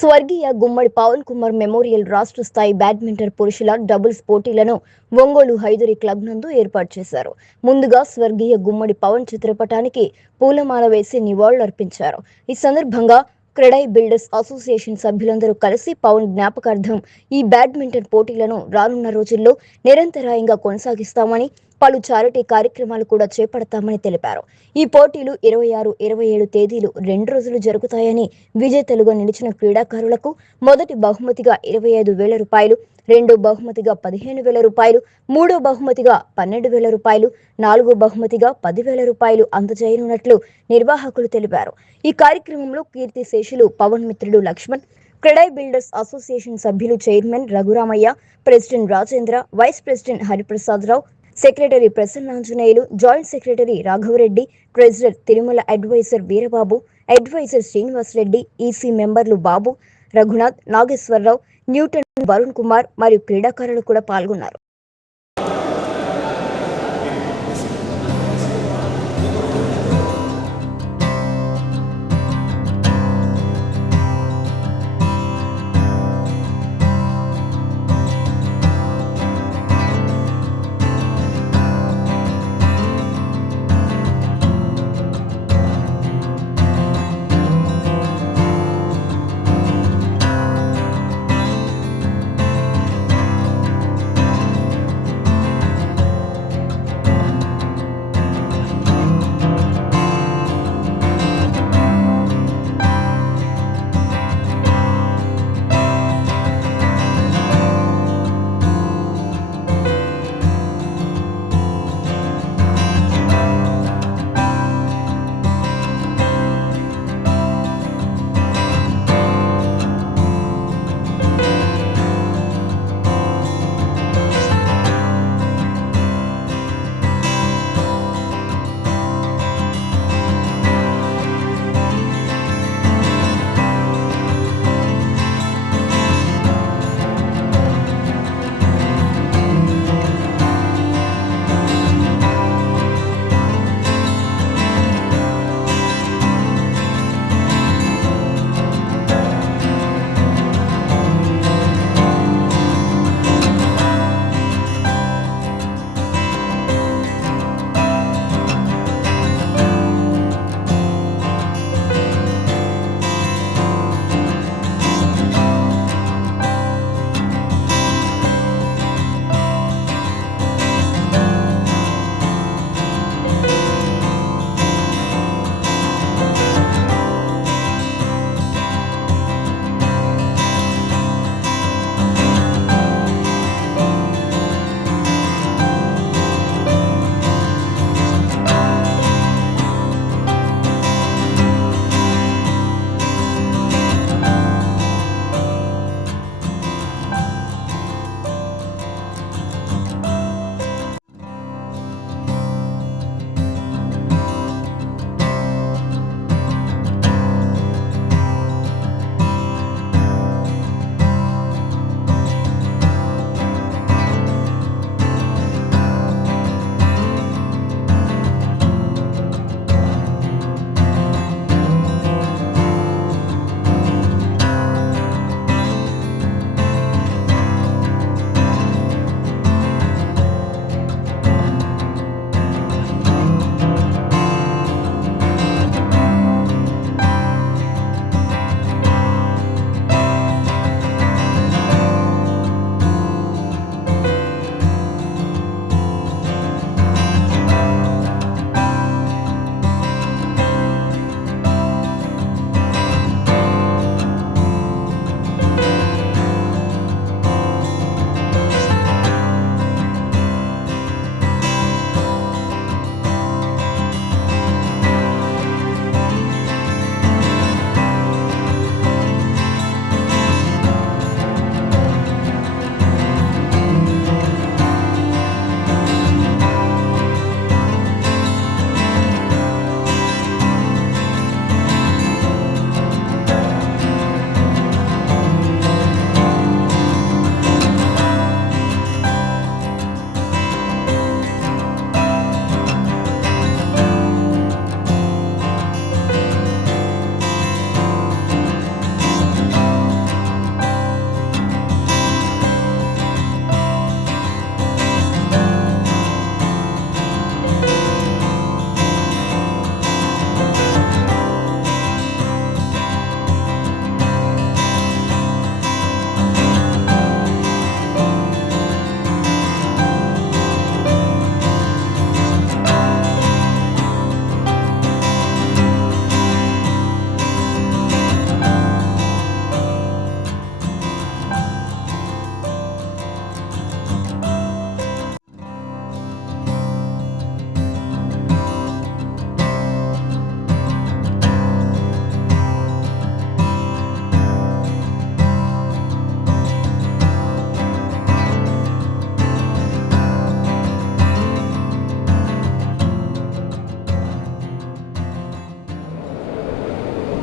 స్వర్గీయ గుమ్మడి పవన్ కుమార్ మెమోరియల్ రాష్ట్ర స్థాయి బ్యాడ్మింటన్ పురుషుల డబుల్స్ పోటీలను ఒంగోలు హైదరి క్లబ్ నందు ఏర్పాటు చేశారు. ముందుగా స్వర్గీయ గుమ్మడి పవన్ చిత్రపటానికి పూలమాల వేసి నివాళులర్పించారు. ఈ సందర్భంగా క్రెడై బిల్డర్స్ అసోసియేషన్ సభ్యులందరూ కలిసి పవన్ జ్ఞాపకార్థం ఈ బ్యాడ్మింటన్ పోటీలను రానున్న రోజుల్లో నిరంతరాయంగా కొనసాగిస్తామని పలు చారిటీ కార్యక్రమాలు కూడా చేపడతామని తెలిపారు. ఈ పోటీలు ఇరవై ఆరు ఇరవై ఏడు తేదీలు రెండు రోజులు జరుగుతాయని విజేతలుగా నిలిచిన క్రీడాకారులకు మొదటి బహుమతిగా ఇరవై ఐదు వేల రూపాయలు రెండో బహుమతిగా పదిహేను వేల రూపాయలు మూడో బహుమతిగా పన్నెండు వేల రూపాయలు నాలుగో బహుమతిగా పదివేల రూపాయలు అందజేయనున్నట్లు నిర్వాహకులు తెలిపారు. ఈ కార్యక్రమంలో కీర్తి శేషులు పవన్ మిత్రుడు లక్ష్మణ్ క్రెడై బిల్డర్స్ అసోసియేషన్ సభ్యులు chairman Raghuramaiah president Rajendra vice president Hariprasad Rao secretary Prasannanjaneyulu joint secretary Raghavareddy treasurer Tirumala adviser Veerababu adviser Srinivas Reddy EC మెంబర్లు బాబు రఘునాథ్ నాగేశ్వరరావు న్యూటన్ వరుణ్ కుమార్ మరియు క్రీడాకారులు కూడా పాల్గొన్నారు.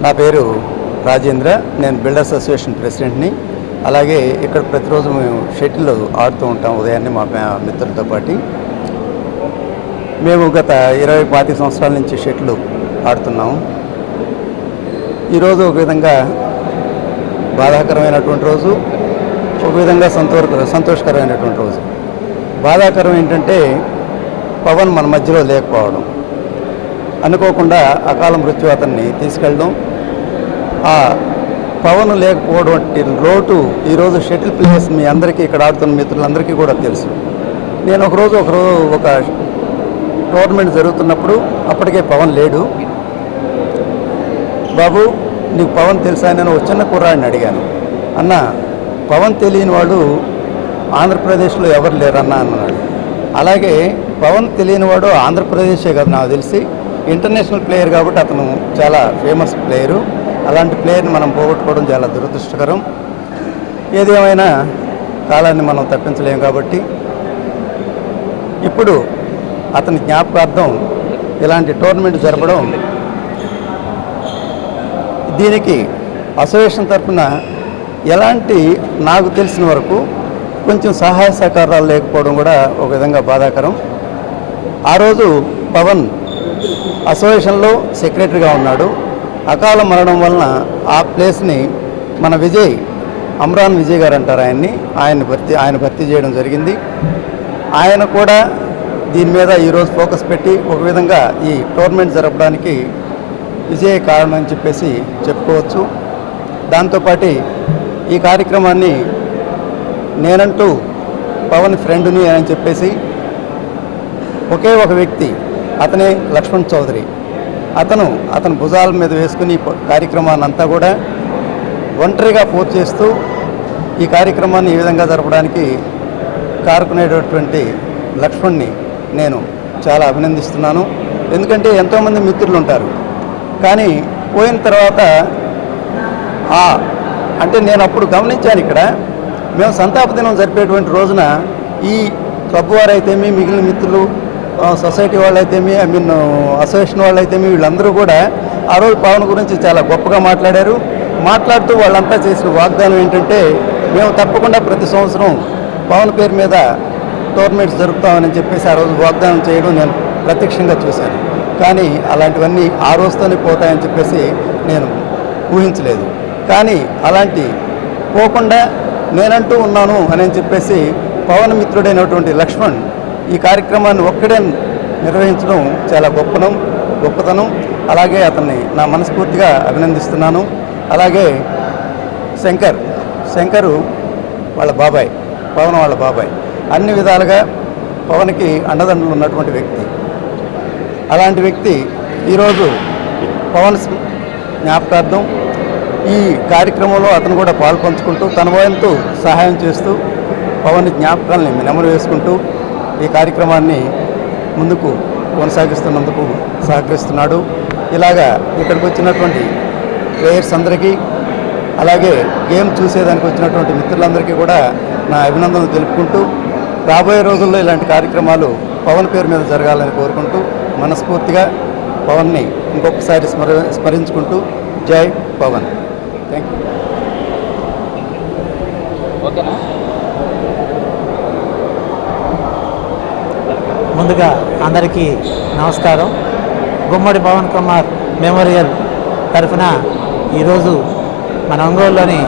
నా పేరు రాజేంద్ర. నేను బిల్డర్స్ అసోసియేషన్ ప్రెసిడెంట్ని. అలాగే ఇక్కడ ప్రతిరోజు మేము షటిల్ ఆడుతూ ఉంటాం ఉదయాన్నే మా మిత్రులతో పాటు. మేము గత ఇరవై పాతి సంవత్సరాల నుంచి షటిల్ ఆడుతున్నాము. ఈరోజు ఒక విధంగా బాధాకరమైనటువంటి రోజు ఒక విధంగా సంతోష సంతోషకరమైనటువంటి రోజు. బాధాకరం ఏంటంటే పవన్ మన మధ్యలో లేకపోవడం. అనుకోకుండా అకాల మృత్యు అతన్ని తీసుకెళ్ళడం ఆ పవన్ లేకపోవడం లోటు ఈరోజు షటిల్ ప్లేయర్స్ మీ అందరికీ ఇక్కడ ఆడుతున్న మిత్రులందరికీ కూడా తెలుసు. నేను ఒకరోజు ఒకరోజు ఒక టోర్నమెంట్ జరుగుతున్నప్పుడు అప్పటికే పవన్ లేడు. బాబు నీకు పవన్ తెలుసా నేను ఒక చిన్న కుర్రాడిని అడిగాను. అన్న పవన్ తెలియని వాడు ఆంధ్రప్రదేశ్లో ఎవరు లేరన్న అన్నాడు. అలాగే పవన్ తెలియని వాడు ఆంధ్రప్రదేశే కదా నాకు తెలిసి ఇంటర్నేషనల్ ప్లేయర్ కాబట్టి అతను చాలా ఫేమస్ ప్లేయరు. అలాంటి ప్లేయర్ని మనం పోగొట్టుకోవడం చాలా దురదృష్టకరం. ఏదేమైనా కాలాన్ని మనం తప్పించలేం కాబట్టి. ఇప్పుడు అతని జ్ఞాపకార్థం ఇలాంటి టోర్నమెంట్ జరపడం దీనికి అసోసియేషన్ తరఫున ఎలాంటి నాకు తెలిసిన వరకు కొంచెం సహాయ సహకారాలు లేకపోవడం కూడా ఒక విధంగా బాధాకరం. ఆ రోజు పవన్ అసోసియేషన్లో సెక్రటరీగా ఉన్నాడు. అకాల మరణం వలన ఆ ప్లేస్ని మన విజయ్ అమ్రాన్ విజయ్ గారు అంటారు ఆయన్ని ఆయన భర్తీ ఆయన భర్తీ చేయడం జరిగింది. ఆయన కూడా దీని మీద ఈరోజు ఫోకస్ పెట్టి ఒక విధంగా ఈ టోర్నమెంట్ జరపడానికి విజయ కారణం అని చెప్పేసి చెప్పుకోవచ్చు. దాంతోపాటు ఈ కార్యక్రమాన్ని నేనంటూ పవన్ ఫ్రెండ్ని అని చెప్పేసి ఒకే ఒక వ్యక్తి అతనే లక్ష్మణ్ చౌదరి. అతను అతని భుజాల మీద వేసుకుని కార్యక్రమాన్ని అంతా కూడా ఒంటరిగా పూర్తి చేస్తూ ఈ కార్యక్రమాన్ని ఈ విధంగా జరపడానికి కారుకునేటటువంటి లక్ష్మణ్ని నేను చాలా అభినందిస్తున్నాను. ఎందుకంటే ఎంతోమంది మిత్రులు ఉంటారు కానీ పోయిన తర్వాత ఆ అంటే నేను అప్పుడు గమనించాను ఇక్కడ మేము సంతాప దినం జరిపేటువంటి రోజున ఈ క్లబ్ వారైతేమి మిగిలిన మిత్రులు సొసైటీ వాళ్ళైతేమి ఐ మీన్ అసోసియేషన్ వాళ్ళైతేమి వీళ్ళందరూ కూడా ఆ రోజు పవన్ గురించి చాలా గొప్పగా మాట్లాడారు. మాట్లాడుతూ వాళ్ళంతా చేసిన వాగ్దానం ఏంటంటే మేము తప్పకుండా ప్రతి సంవత్సరం పవన్ పేరు మీద టోర్నమెంట్స్ జరుపుతామని చెప్పేసి ఆ రోజు వాగ్దానం చేయడం నేను ప్రత్యక్షంగా చూశాను. కానీ అలాంటివన్నీ ఆ రోజుతోనే పోతాయని చెప్పేసి నేను ఊహించలేదు. కానీ అలాంటి పోకుండా నేనంటూ ఉన్నాను అని చెప్పేసి పవన్ మిత్రుడైనటువంటి లక్ష్మణ్ ఈ కార్యక్రమాన్ని ఒక్కడే నిర్వహించడం చాలా గొప్పనం గొప్పతనం. అలాగే అతన్ని నా మనస్ఫూర్తిగా అభినందిస్తున్నాను. అలాగే శంకర్ శంకరు వాళ్ళ బాబాయ్ పవన్ వాళ్ళ బాబాయ్. అన్ని విధాలుగా పవన్కి అండదండలు ఉన్నటువంటి వ్యక్తి. అలాంటి వ్యక్తి ఈరోజు పవన్ జ్ఞాపకార్థం ఈ కార్యక్రమంలో అతను కూడా పాల్పంచుకుంటూ తన వంతు సహాయం చేస్తూ పవన్ జ్ఞాపకాలని నెమరు వేసుకుంటూ ఈ కార్యక్రమాన్ని ముందుకు కొనసాగిస్తున్నందుకు సహకరిస్తున్నాడు. ఇలాగా ఇక్కడికి వచ్చినటువంటి ప్లేయర్స్ అందరికీ అలాగే గేమ్ చూసేదానికి వచ్చినటువంటి మిత్రులందరికీ కూడా నా అభినందనలు తెలుపుకుంటూ రాబోయే రోజుల్లో ఇలాంటి కార్యక్రమాలు పవన్ పేరు మీద జరగాలని కోరుకుంటూ మనస్ఫూర్తిగా పవన్ని ఇంకొకసారి స్మర స్మరించుకుంటూ జై పవన్. థ్యాంక్ యూ ఓకేనా? ముందుగా అందరికీ నమస్కారం. గుమ్మడి పవన్ కుమార్ మెమోరియల్ తరఫున ఈరోజు మన ఒంగోలులోని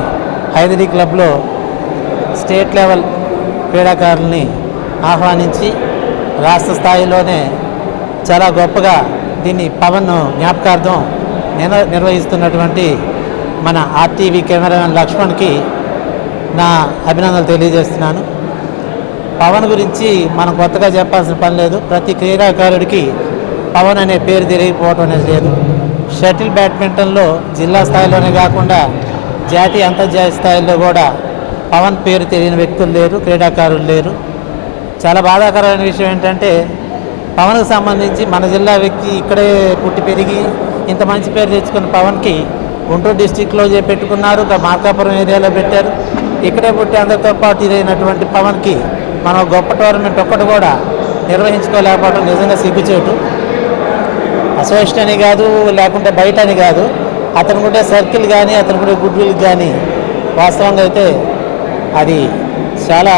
హైదరీ క్లబ్లో స్టేట్ లెవెల్ క్రీడాకారుల్ని ఆహ్వానించి రాష్ట్ర స్థాయిలోనే చాలా గొప్పగా దీన్ని పవన్ జ్ఞాపకార్థం నిర్ నిర్వహిస్తున్నటువంటి మన ఆర్టీవీ కెమెరామెన్ లక్ష్మణ్కి నా అభినందనలు తెలియజేస్తున్నాను. పవన్ గురించి మనం కొత్తగా చెప్పాల్సిన పని లేదు. ప్రతి క్రీడాకారుడికి పవన్ అనే పేరు తెలియకపోవటం అనేది లేదు. షటిల్ బ్యాడ్మింటన్లో జిల్లా స్థాయిలోనే కాకుండా జాతీయ అంతర్జాతీయ స్థాయిలో కూడా పవన్ పేరు తెలియని వ్యక్తులు లేరు క్రీడాకారులు లేరు. చాలా బాధాకరమైన విషయం ఏంటంటే పవన్కు సంబంధించి మన జిల్లా వ్యక్తి ఇక్కడే పుట్టి పెరిగి ఇంత మంచి పేరు తెచ్చుకున్న పవన్కి గుంటూరు డిస్టిక్లో పెట్టుకున్నారు మార్కాపురం ఏరియాలో పెట్టారు. ఇక్కడే పుట్టి అందరితో పాటు ఇదైనటువంటి పవన్కి మనం గొప్ప టోర్నమెంట్ ఒక్కటి కూడా నిర్వహించుకోలేకపోవడం నిజంగా సిగ్గుచేటు అసోసియేషన్ అని కాదు లేకుంటే బయట అని కాదు. అతను కూడా సర్కిల్ కానీ అతను కూడా గుడ్ విల్ కానీ వాస్తవంగా అయితే అది చాలా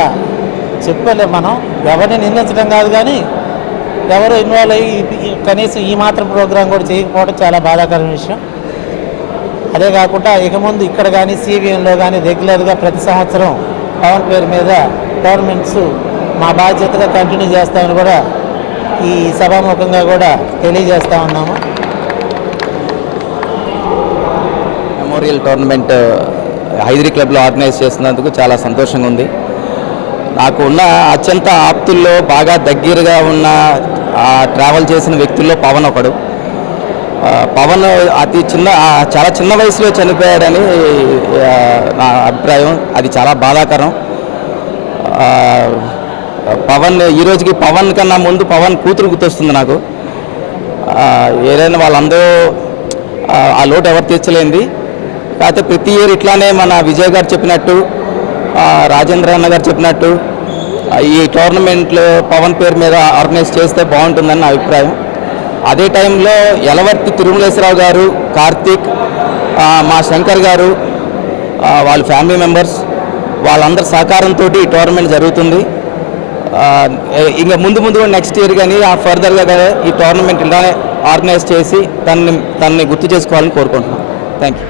చెప్పలే మనం. ఎవరిని నిందించడం కాదు కానీ ఎవరు ఇన్వాల్వ్ అయ్యి కనీసం ఈ మాత్రం ప్రోగ్రాం కూడా చేయకపోవడం చాలా బాధాకరమైన విషయం. అదే కాకుండా ఇక ముందు ఇక్కడ కానీ సిబిఎన్లో కానీ రెగ్యులర్గా ప్రతి సంవత్సరం పవన్ పేరు మీద గవర్నమెంట్స్ మా బాధ్యతగా కంటిన్యూ చేస్తామని కూడా ఈ సభాముఖంగా కూడా తెలియజేస్తా ఉన్నాము. మెమోరియల్ టోర్నమెంట్ హైదరీ క్లబ్లో ఆర్గనైజ్ చేసినందుకు చాలా సంతోషంగా ఉంది. నాకు ఉన్న అత్యంత ఆప్తుల్లో బాగా దగ్గరగా ఉన్న ఆ, ట్రావెల్ చేసిన వ్యక్తుల్లో పవన్ ఒకడు. పవన్ అతి చిన్న చాలా చిన్న వయసులో చనిపోయాడని నా అభిప్రాయం. అది చాలా బాధాకరం. పవన్ ఈ రోజుకి పవన్ కన్నా ముందు పవన్ కూతురు గుర్తొస్తుంది నాకు. ఏదైనా వాళ్ళందరూ ఆ, లోటు ఎవరు తీర్చలేంది కాకపోతే ప్రతి ఇయర్ ఇట్లానే మన విజయ్ గారు చెప్పినట్టు రాజేంద్ర అన్న గారు చెప్పినట్టు ఈ టోర్నమెంట్లో పవన్ పేరు మీద ఆర్గనైజ్ చేస్తే బాగుంటుందని నా అభిప్రాయం. అదే టైంలో యలవర్తి తిరుమలేశ్వరరావు గారు కార్తీక్ మా శంకర్ గారు వాళ్ళ ఫ్యామిలీ మెంబర్స్ వాళ్ళందరి సహకారంతో ఈ టోర్నమెంట్ జరుగుతుంది. ఇంకా ముందు ముందు నెక్స్ట్ ఇయర్ కానీ ఆ ఫర్దర్గా కానీ ఈ టోర్నమెంట్ ఇలానే ఆర్గనైజ్ చేసి దాన్ని దాన్ని గుర్తు చేసుకోవాలని కోరుకుంటున్నాను థ్యాంక్ యూ